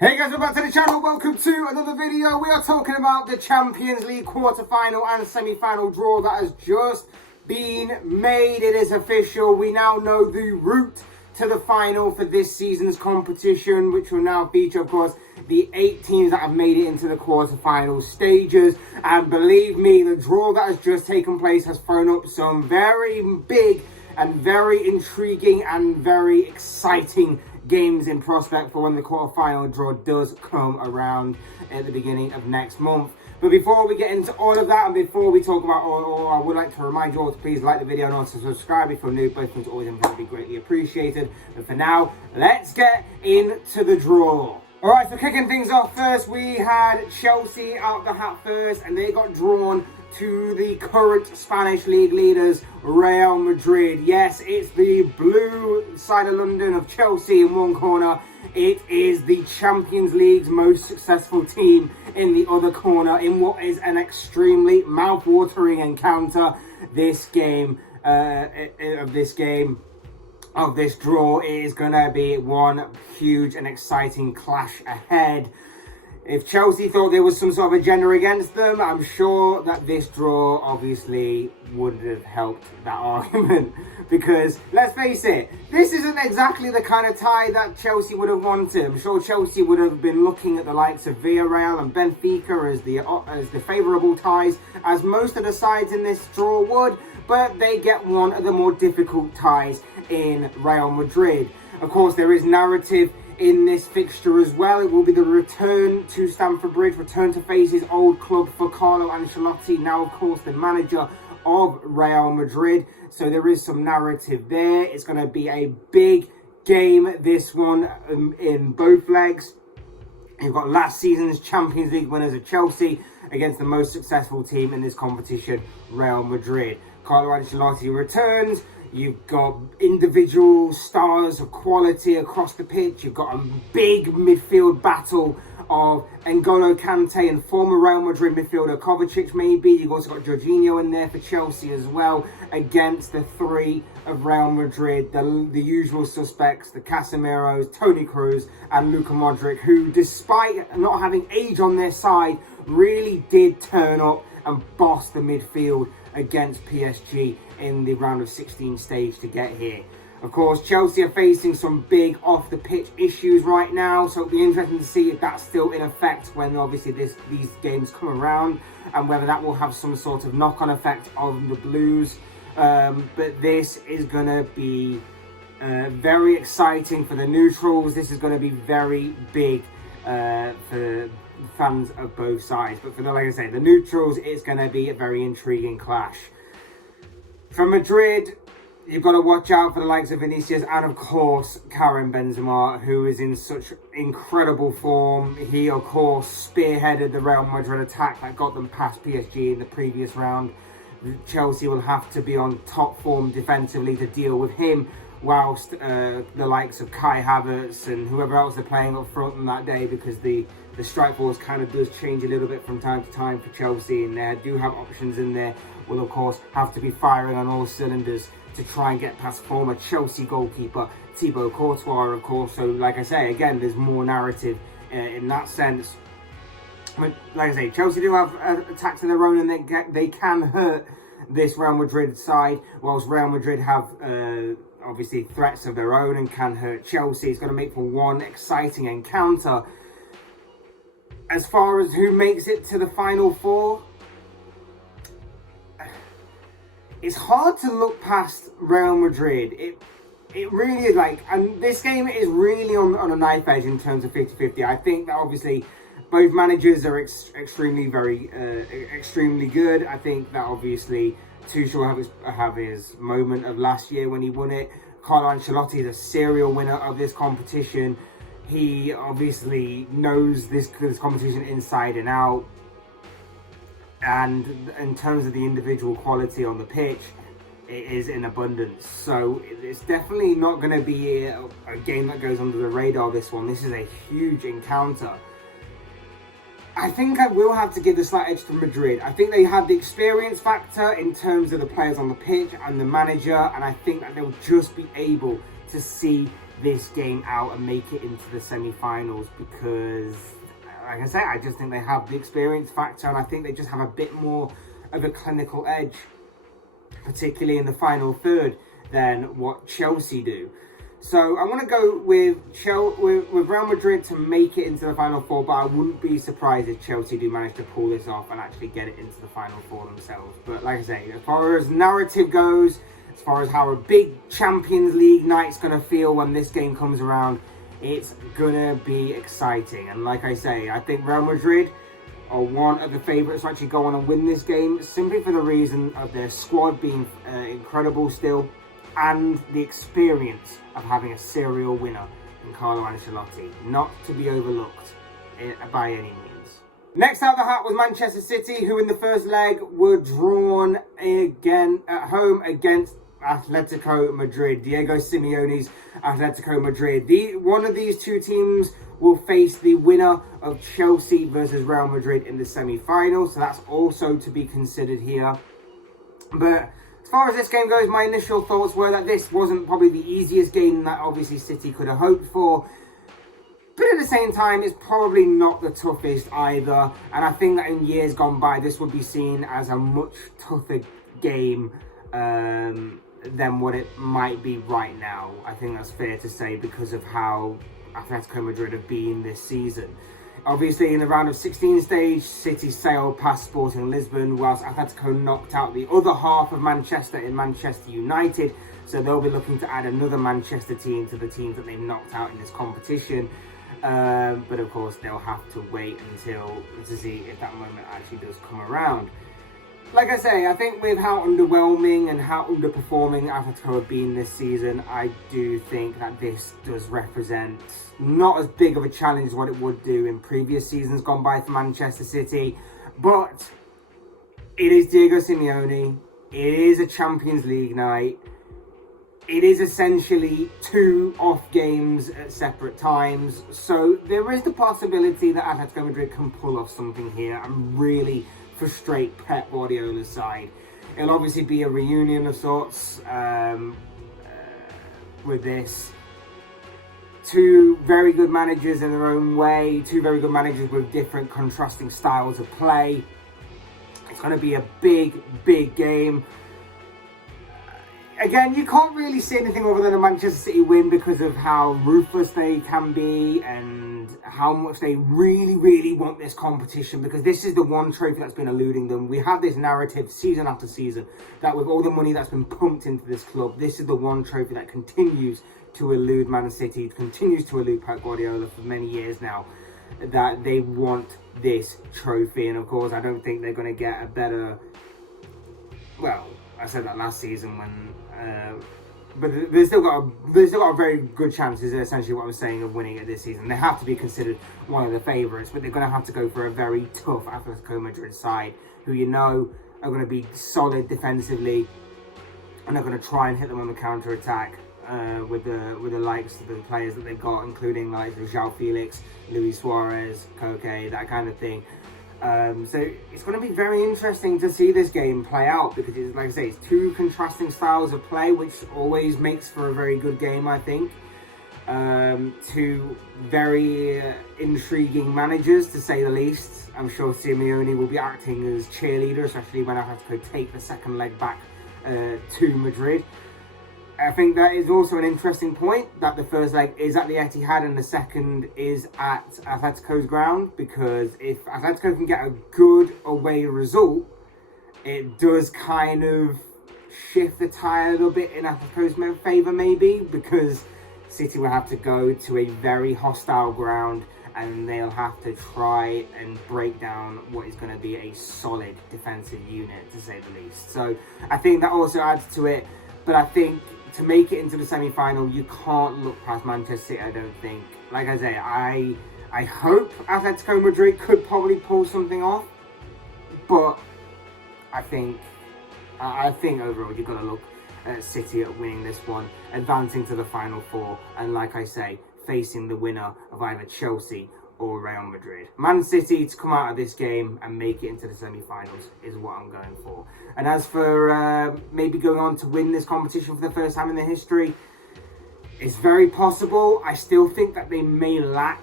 Hey guys, welcome back to the channel. Welcome to another video. We are talking about the Champions League quarter-final and semi-final draw that has just been made. It is official. We now know the route to the final for this season's competition, which will now feature, of course, the 8 teams that have made it into the quarter-final stages. And believe me, the draw that has just taken place has thrown up some very big and very intriguing and very exciting games in prospect for when the quarter-final draw does come around at the beginning of next month. But before we get into all of that, and before we talk about all, I would like to remind you all to please like the video and also subscribe if you're new. Both things always be greatly appreciated. But for now, let's get into the draw. Alright, so kicking things off first, we had Chelsea out the hat first, and they got drawn to the current Spanish league leaders, Real Madrid. Yes, it's the blue side of London of Chelsea in one corner. It is the Champions League's most successful team in the other corner, in what is an extremely mouth-watering encounter. This draw is gonna be one huge and exciting clash ahead. If Chelsea thought there was some sort of agenda against them, I'm sure that this draw obviously wouldn't have helped that argument. Because, let's face it, this isn't exactly the kind of tie that Chelsea would have wanted. I'm sure Chelsea would have been looking at the likes of Villarreal and Benfica as the favourable ties, as most of the sides in this draw would. But they get one of the more difficult ties in Real Madrid. Of course, there is narrative in this fixture as well. It will be the return to Stamford Bridge, return to face his old club for Carlo Ancelotti, now of course the manager of Real Madrid. So there is some narrative there. It's going to be a big game, this one, in both legs. You've got last season's Champions League winners of Chelsea against the most successful team in this competition, Real Madrid. Carlo Ancelotti returns. You've got individual stars of quality across the pitch. You've got a big midfield battle of N'Golo Kante and former Real Madrid midfielder Kovacic maybe. You've also got Jorginho in there for Chelsea as well, against the three of Real Madrid, the usual suspects, the Casemiros, Toni Kroos and Luka Modric, who despite not having age on their side, really did turn up and boss the midfield against PSG in the round of 16 stage to get here. Of course, Chelsea are facing some big off-the-pitch issues right now, so it'll be interesting to see if that's still in effect when obviously these games come around, and whether that will have some sort of knock-on effect on the Blues. But this is going to be very exciting for the neutrals. This is going to be very big for fans of both sides. But for like I say, the neutrals, it's going to be a very intriguing clash. For Madrid, you've got to watch out for the likes of Vinicius and, of course, Karim Benzema, who is in such incredible form. He, of course, spearheaded the Real Madrid attack that got them past PSG in the previous round. Chelsea will have to be on top form defensively to deal with him, whilst the likes of Kai Havertz and whoever else they're playing up front on that day, because the strike force kind of does change a little bit from time to time for Chelsea, and they do have options in there, will of course have to be firing on all cylinders to try and get past former Chelsea goalkeeper Thibaut Courtois, of course. So like I say, again, there's more narrative in that sense. But like I say, Chelsea do have attacks of their own, and they can hurt this Real Madrid side, whilst Real Madrid have obviously threats of their own and can hurt Chelsea. It's going to make for one exciting encounter. As far as who makes it to the Final Four, it's hard to look past Real Madrid. It really is, like, and this game is really on a knife edge in terms of 50-50. I think that obviously both managers are extremely good. I think that obviously Tuchel will have his moment of last year when he won it. Carlo Ancelotti is a serial winner of this competition. He obviously knows this competition inside and out. And in terms of the individual quality on the pitch, it is in abundance. So it's definitely not going to be a game that goes under the radar, this one. This is a huge encounter. I think I will have to give the slight edge to Madrid. I think they have the experience factor in terms of the players on the pitch and the manager, and I think that they'll just be able to see this game out and make it into the semi-finals, because, like I say, I just think they have the experience factor, and I think they just have a bit more of a clinical edge, particularly in the final third, than what Chelsea do. So I want to go with Real Madrid to make it into the Final Four, but I wouldn't be surprised if Chelsea do manage to pull this off and actually get it into the Final Four themselves. But like I say, as far as narrative goes, as far as how a big Champions League night's going to feel when this game comes around, it's going to be exciting. And like I say, I think Real Madrid are one of the favourites to actually go on and win this game, simply for the reason of their squad being incredible still, and the experience of having a serial winner in Carlo Ancelotti, not to be overlooked by any means. Next out the hat was Manchester City, who in the first leg were drawn again at home against Atletico Madrid, Diego Simeone's Atletico Madrid. One of these two teams will face the winner of Chelsea versus Real Madrid in the semi-final, so that's also to be considered here. But as far as this game goes, my initial thoughts were that this wasn't probably the easiest game that obviously City could have hoped for. But at the same time, it's probably not the toughest either. And I think that in years gone by, this would be seen as a much tougher game than what it might be right now. I think that's fair to say, because of how Atletico Madrid have been this season. Obviously, in the round of 16 stage, City sailed past Sporting Lisbon, whilst Atletico knocked out the other half of Manchester in Manchester United. So they'll be looking to add another Manchester team to the teams that they've knocked out in this competition. But of course, they'll have to wait to see if that moment actually does come around. Like I say, I think with how underwhelming and how underperforming Atletico have been this season, I do think that this does represent not as big of a challenge as what it would do in previous seasons gone by for Manchester City. But it is Diego Simeone. It is a Champions League night. It is essentially 2 off games at separate times. So there is the possibility that Atletico Madrid can pull off something here and really frustrate Pep Guardiola's side. It'll obviously be a reunion of sorts with this. 2 very good managers in their own way, 2 very good managers with different contrasting styles of play. It's going to be a big game. Again, you can't really say anything other than a Manchester City win because of how ruthless they can be and how much they really want this competition, because this is the one trophy that's been eluding them. We have this narrative season after season that with all the money that's been pumped into this club, this is the one trophy that continues to elude Man City, continues to elude Pep Guardiola for many years now, that they want this trophy. And of course, I don't think they're going to get a better... Well, I said that last season when... but they've still got a very good chance, is essentially what I'm saying, of winning it this season. They have to be considered one of the favourites, but they're going to have to go for a very tough Atletico Madrid side, who you know are going to be solid defensively, and they're going to try and hit them on the counter attack with the likes of the players that they've got, including like João Felix, Luis Suarez, Koke, that kind of thing. So it's going to be very interesting to see this game play out, because it's, like I say, it's 2 contrasting styles of play, which always makes for a very good game, I think. 2 very intriguing managers, to say the least. I'm sure Simeone will be acting as cheerleader, especially when Atletico take the second leg back to Madrid. I think that is also an interesting point, that the first leg is at the Etihad and the second is at Atletico's ground, because if Atletico can get a good away result, it does kind of shift the tide a little bit in Atletico's favour maybe, because City will have to go to a very hostile ground and they'll have to try and break down what is going to be a solid defensive unit, to say the least. So I think that also adds to it, but I think to make it into the semi-final, you can't look past Manchester City, I don't think. Like I say, I hope Atletico Madrid could probably pull something off, but I think overall you've got to look at City at winning this one, advancing to the Final Four, and like I say, facing the winner of either Chelsea or Real Madrid. Man City to come out of this game and make it into the semi-finals is what I'm going for. And as for maybe going on to win this competition for the first time in their history, It's very possible. I still think that they may lack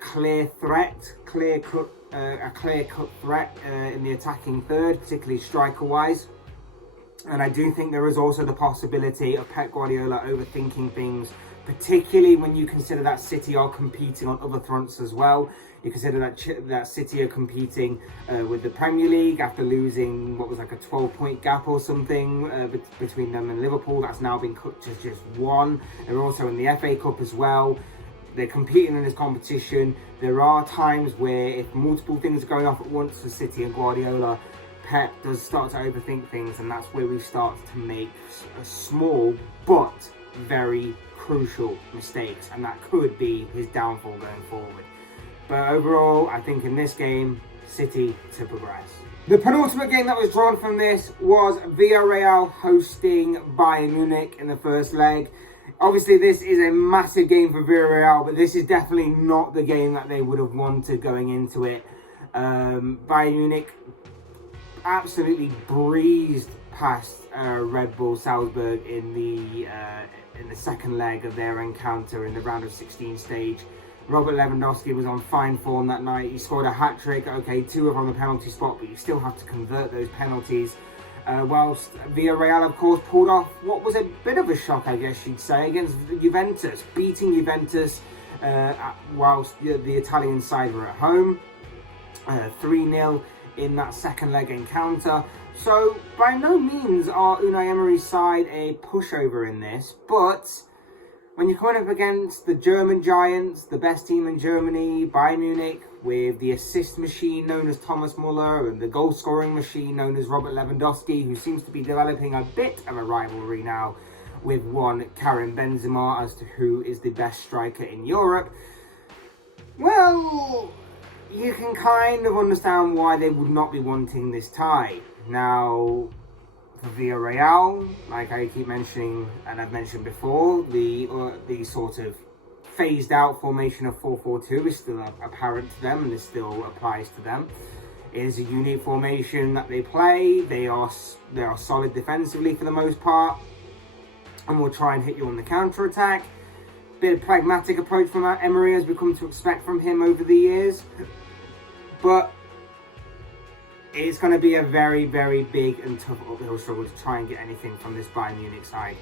clear cut threat in the attacking third, particularly striker wise. And I do think there is also the possibility of Pep Guardiola overthinking things, particularly when you consider that City are competing on other fronts as well. You consider that City are competing with the Premier League after losing what was like a 12-point gap or something between them and Liverpool. That's now been cut to just one. They're also in the FA Cup as well. They're competing in this competition. There are times where if multiple things are going off at once for City and Guardiola, Pep does start to overthink things, and that's where we start to make small but very crucial mistakes, and that could be his downfall going forward. But overall, I think in this game, City to progress. The penultimate game that was drawn from this was Villarreal hosting Bayern Munich in the first leg. Obviously, this is a massive game for Villarreal, but this is definitely not the game that they would have wanted going into it. Bayern Munich absolutely breezed past Red Bull Salzburg in the second leg of their encounter in the round of 16 stage. Robert Lewandowski was on fine form that night. He scored a hat-trick. Okay, 2 are on the penalty spot, but you still have to convert those penalties. Whilst Villarreal, of course, pulled off what was a bit of a shock, I guess you'd say, against Juventus, beating Juventus whilst the Italian side were at home. 3-0 in that second leg encounter. So, by no means are Unai Emery's side a pushover in this, but when you're coming up against the German giants, the best team in Germany, Bayern Munich, with the assist machine known as Thomas Muller and the goal-scoring machine known as Robert Lewandowski, who seems to be developing a bit of a rivalry now with one Karim Benzema as to who is the best striker in Europe, well, you can kind of understand why they would not be wanting this tie. Now, for Villarreal, like I keep mentioning, and I've mentioned before, the sort of phased out formation of 4-4-2 is still apparent to them, and it still applies to them. It is a unique formation that they play. They are solid defensively for the most part, and will try and hit you on the counter attack. Bit of pragmatic approach from Emery, as we come to expect from him over the years, but it's going to be a very, very big and tough uphill struggle to try and get anything from this Bayern Munich side.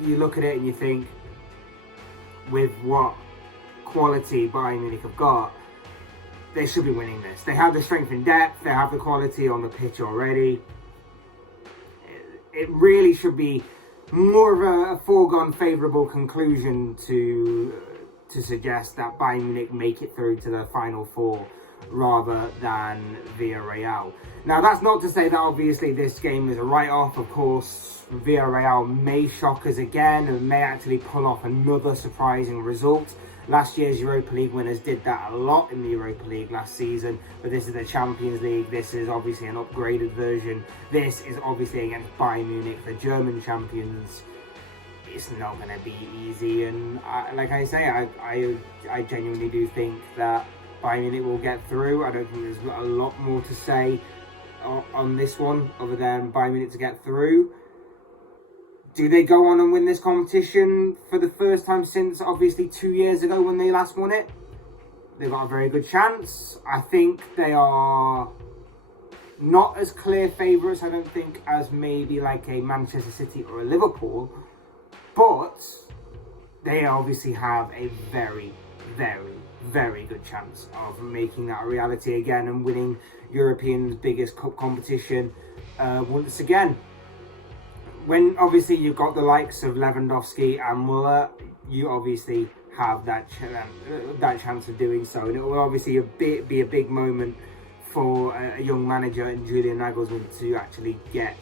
You look at it and you think, with what quality Bayern Munich have got, they should be winning this. They have the strength in depth, they have the quality on the pitch already. It really should be more of a foregone favourable conclusion to suggest that Bayern Munich make it through to the final four rather than Villarreal. Now, that's not to say that obviously this game is a write-off. Of course, Villarreal may shock us again and may actually pull off another surprising result. Last year's Europa League winners did that a lot in the Europa League last season, but this is the Champions League. This is obviously an upgraded version. This is obviously against Bayern Munich, the German champions. It's not going to be easy, and like I say, I genuinely do think that Bayern Munich will get through. I don't think there's a lot more to say on this one other than Bayern Munich to get through. Do they go on and win this competition for the first time since obviously 2 years ago when they last won it? They've got a very good chance. I think they are not as clear favourites, I don't think, as maybe like a Manchester City or a Liverpool, but they obviously have a very, very, very good chance of making that a reality again and winning Europeans' biggest cup competition once again. When obviously you've got the likes of Lewandowski and Muller, you obviously have that chance of doing so, and it will obviously be a big moment for a young manager in Julian Nagelsmann to actually get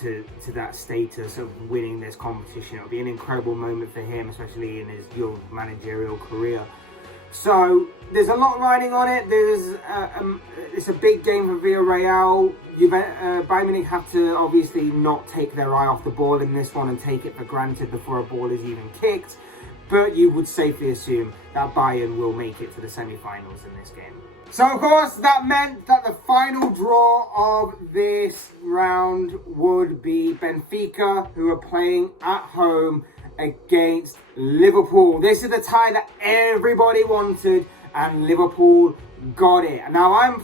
to that status of winning this competition. It'll be an incredible moment for him, especially in his young managerial career. So there's a lot riding on it. It's a big game for Villarreal. Bayern Munich have to obviously not take their eye off the ball in this one and take it for granted before a ball is even kicked. but you would safely assume that Bayern will make it to the semi-finals in this game. So, of course, that meant that the final draw of this round would be Benfica, who are playing at home against Liverpool. This is the tie that everybody wanted, and Liverpool got it. Now,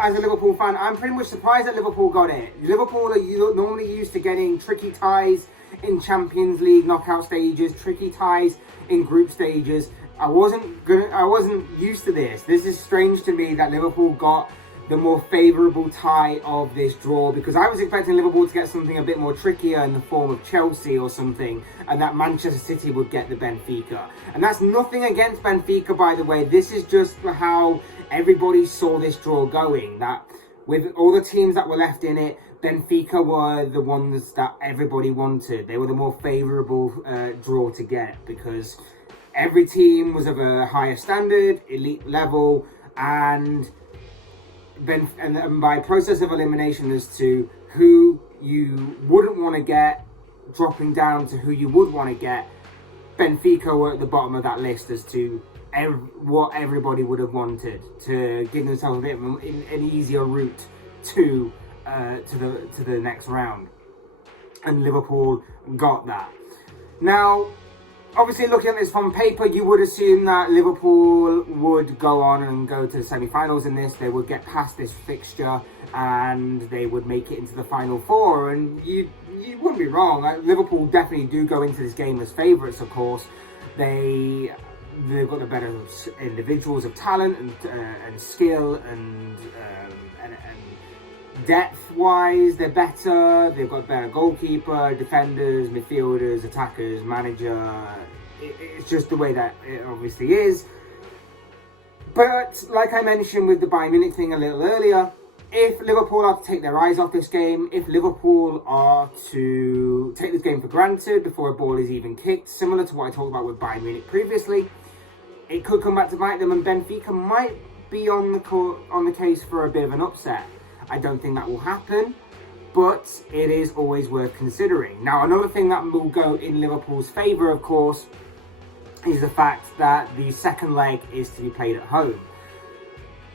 as a Liverpool fan, I'm pretty much surprised that Liverpool got it. Liverpool are normally used to getting tricky ties in Champions League knockout stages, tricky ties in group stages. I wasn't used to this. This is strange to me that Liverpool got the more favourable tie of this draw, because I was expecting Liverpool to get something a bit more trickier in the form of Chelsea or something, and that Manchester City would get the Benfica. And that's nothing against Benfica, by the way. This is just how everybody saw this draw going, that with all the teams that were left in it, Benfica were the ones that everybody wanted. They were the more favourable draw to get, because every team was of a higher standard, elite level, and by process of elimination as to who you wouldn't want to get, dropping down to who you would want to get, Benfica were at the bottom of that list as to what everybody would have wanted, to give themselves a bit of an easier route to the next round. And Liverpool got that. Now, obviously, looking at this from paper, you would assume that Liverpool would go on and go to the semi-finals in this. They would get past this fixture and they would make it into the Final Four. And you wouldn't be wrong. Liverpool definitely do go into this game as favourites, of course. They've got the better individuals of talent and skill and depth-wise, they're better. They've got better goalkeeper, defenders, midfielders, attackers, manager. It's just the way that it obviously is. But like I mentioned with the Bayern Munich thing a little earlier, if Liverpool are to take their eyes off this game, if Liverpool are to take this game for granted before a ball is even kicked, similar to what I talked about with Bayern Munich previously, it could come back to bite them, and Benfica might be on the case for a bit of an upset. I don't think that will happen, but it is always worth considering. Now, another thing that will go in Liverpool's favour, of course, is the fact that the second leg is to be played at home.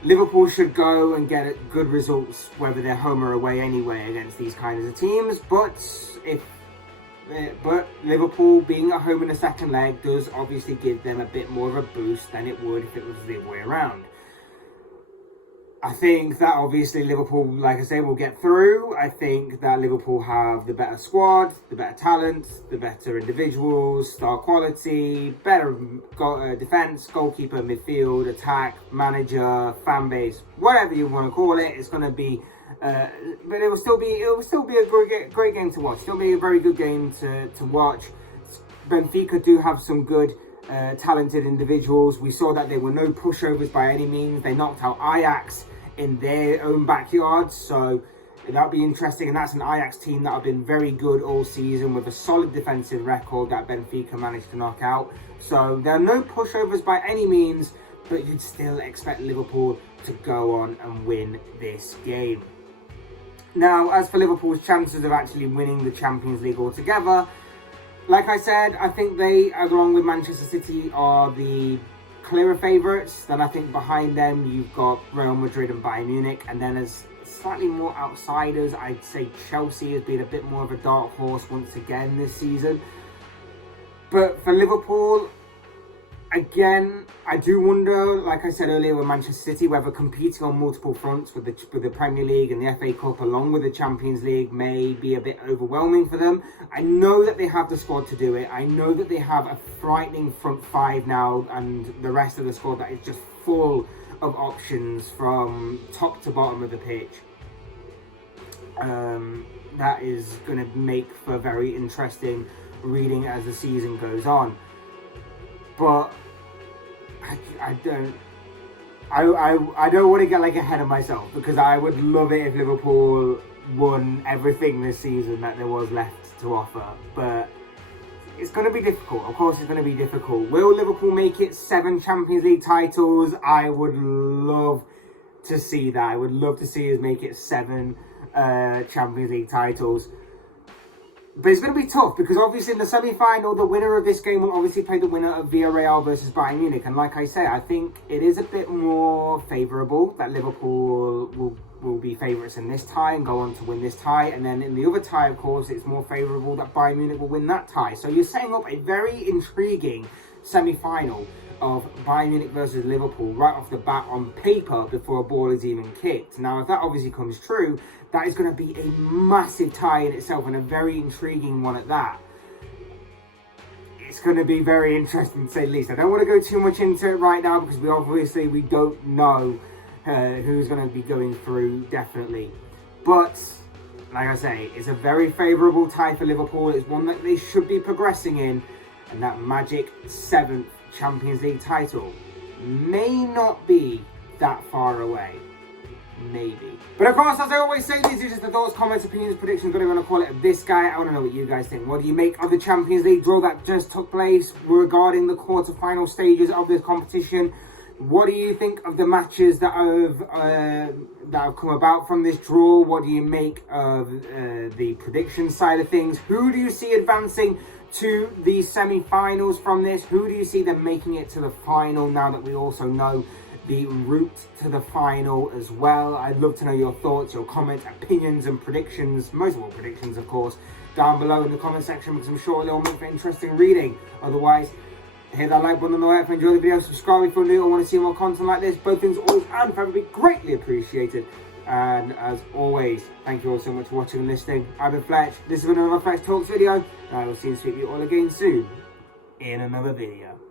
Liverpool should go and get good results, whether they're home or away anyway, against these kinds of teams. But Liverpool being at home in the second leg does obviously give them a bit more of a boost than it would if it was the other way around. I think that obviously Liverpool, like I say, will get through. I think that Liverpool have the better squad, the better talent, the better individuals, star quality, better defence, goalkeeper, midfield, attack, manager, fan base, whatever you want to call it. It's going to be, but it will still be a great game to watch. Still be a very good game to watch. Benfica do have some good talented individuals. We saw that they were no pushovers by any means. They knocked out Ajax in their own backyard, so that'll be interesting. And that's an Ajax team that have been very good all season with a solid defensive record that Benfica managed to knock out. So there are no pushovers by any means, but you'd still expect Liverpool to go on and win this game. Now, as for Liverpool's chances of actually winning the Champions League altogether, like I said, I think they, along with Manchester City, are the clearer favourites. Then I think behind them you've got Real Madrid and Bayern Munich, and then as slightly more outsiders, I'd say Chelsea has been a bit more of a dark horse once again this season. But for Liverpool, again, I do wonder, like I said earlier with Manchester City, whether competing on multiple fronts with the Premier League and the FA Cup along with the Champions League may be a bit overwhelming for them. I know that they have the squad to do it. I know that they have a frightening front five now, and the rest of the squad that is just full of options from top to bottom of the pitch. That is going to make for very interesting reading as the season goes on. But I don't want to get ahead of myself, because I would love it if Liverpool won everything this season that there was left to offer. But it's going to be difficult. Of course, it's going to be difficult. Will Liverpool make it 7 Champions League titles? I would love to see that. I would love to see us make it 7 Champions League titles. But it's going to be tough because obviously in the semi-final, the winner of this game will obviously play the winner of Villarreal versus Bayern Munich. And like I say, I think it is a bit more favourable that Liverpool will be favourites in this tie and go on to win this tie. And then in the other tie, of course, it's more favourable that Bayern Munich will win that tie. So you're setting up a very intriguing semi-final of Bayern Munich versus Liverpool right off the bat on paper before a ball is even kicked. Now, if that obviously comes true, that is going to be a massive tie in itself and a very intriguing one at that. It's going to be very interesting to say the least. I don't want to go too much into it right now because we don't know who's going to be going through, definitely. But, like I say, it's a very favourable tie for Liverpool. It's one that they should be progressing in. And that magic 7th Champions League title may not be that far away. Maybe. But of course, as I always say, these are just the thoughts, comments, opinions, predictions, whatever you want to call it, of this guy. I want to know what you guys think. What do you make of the Champions League draw that just took place regarding the quarter-final stages of this competition? What do you think of the matches that have come about from this draw? What do you make of the prediction side of things? Who do you see advancing to the semi-finals from this? Who do you see them making it to the final now that we also know the route to the final as well? I'd love to know your thoughts, your comments, opinions and predictions, most of all predictions of course, down below in the comment section because I'm sure it'll make for interesting reading. Otherwise, hit that like button on the way up, enjoy the video, subscribe if you're new or want to see more content like this. Both things always and forever be greatly appreciated. And as always, thank you all so much for watching and listening. I've been Fletch, this has been another Fletch Talks video, and I will see you all again soon in another video.